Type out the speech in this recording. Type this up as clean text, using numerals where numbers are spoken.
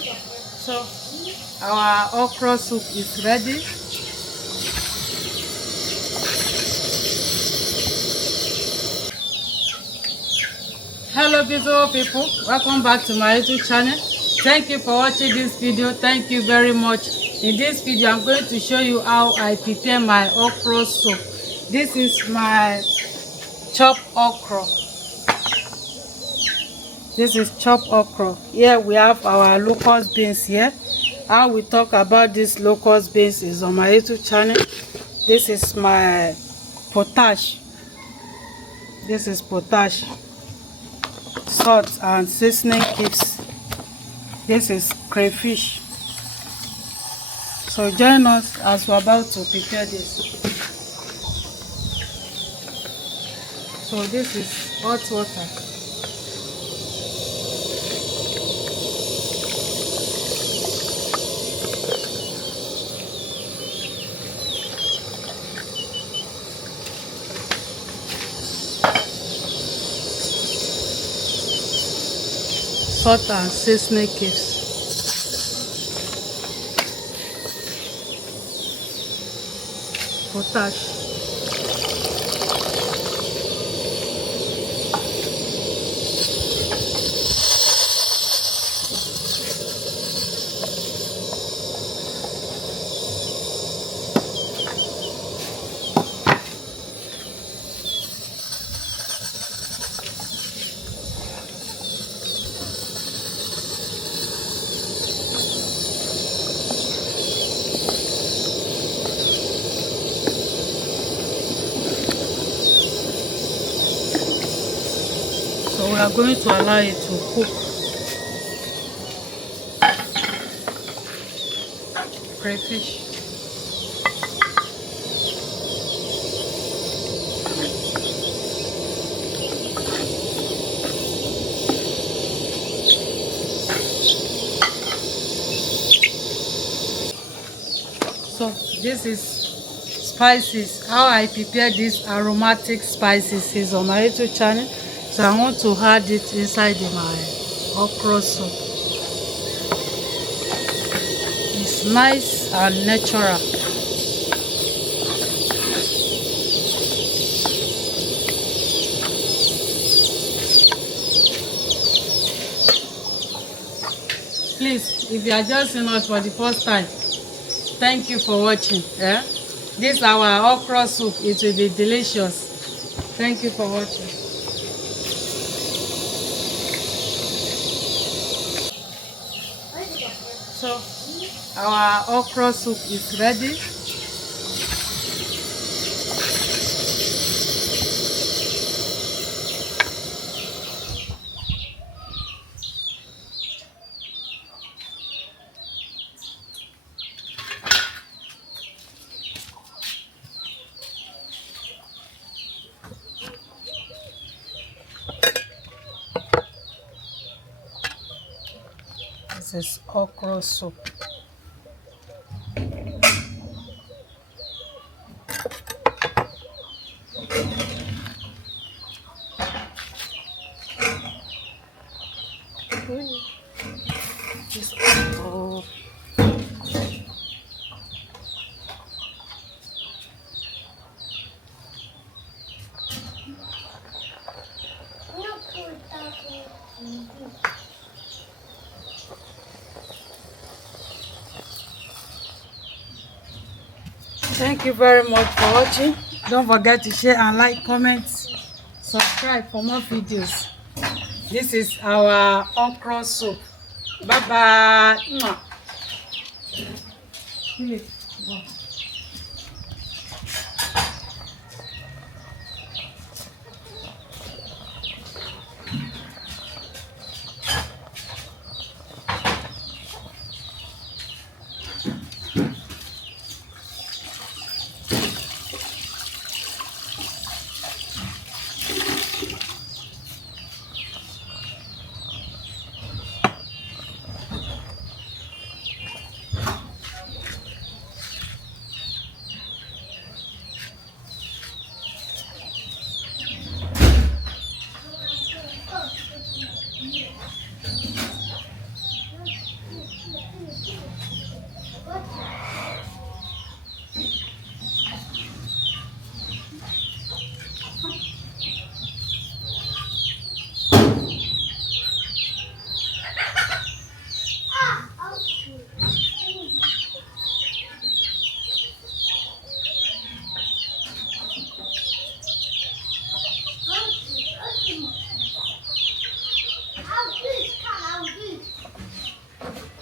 So our okra soup is ready. Hello beautiful people, welcome back to my YouTube channel. Thank you for watching this video. Thank you very much. In this video I'm going to show you how I prepare my okra soup. This is my chopped okra. This is chopped okra. Here we have our locust beans here. How we talk about this locust beans is on my YouTube channel. This is my potash. This is potash, salt and seasoning cubes. This is crayfish. So join us as we're about to prepare this. So this is hot water. Salt and seasoning cubes. Potash. So we are going to allow it to cook. Crayfish. So this is spices. How I prepare these aromatic spices is on my YouTube channel. So I want to add it inside my okra soup. It's nice and natural. Please, if you are just seeing us for the first time, thank you for watching. This is our okra soup. It will be delicious. Thank you for watching. So our okra soup is ready. This is okra soup. Oh. Thank you very much for watching. Don't forget to share and like, comment, subscribe for more videos. This is our okra soup. Bye bye.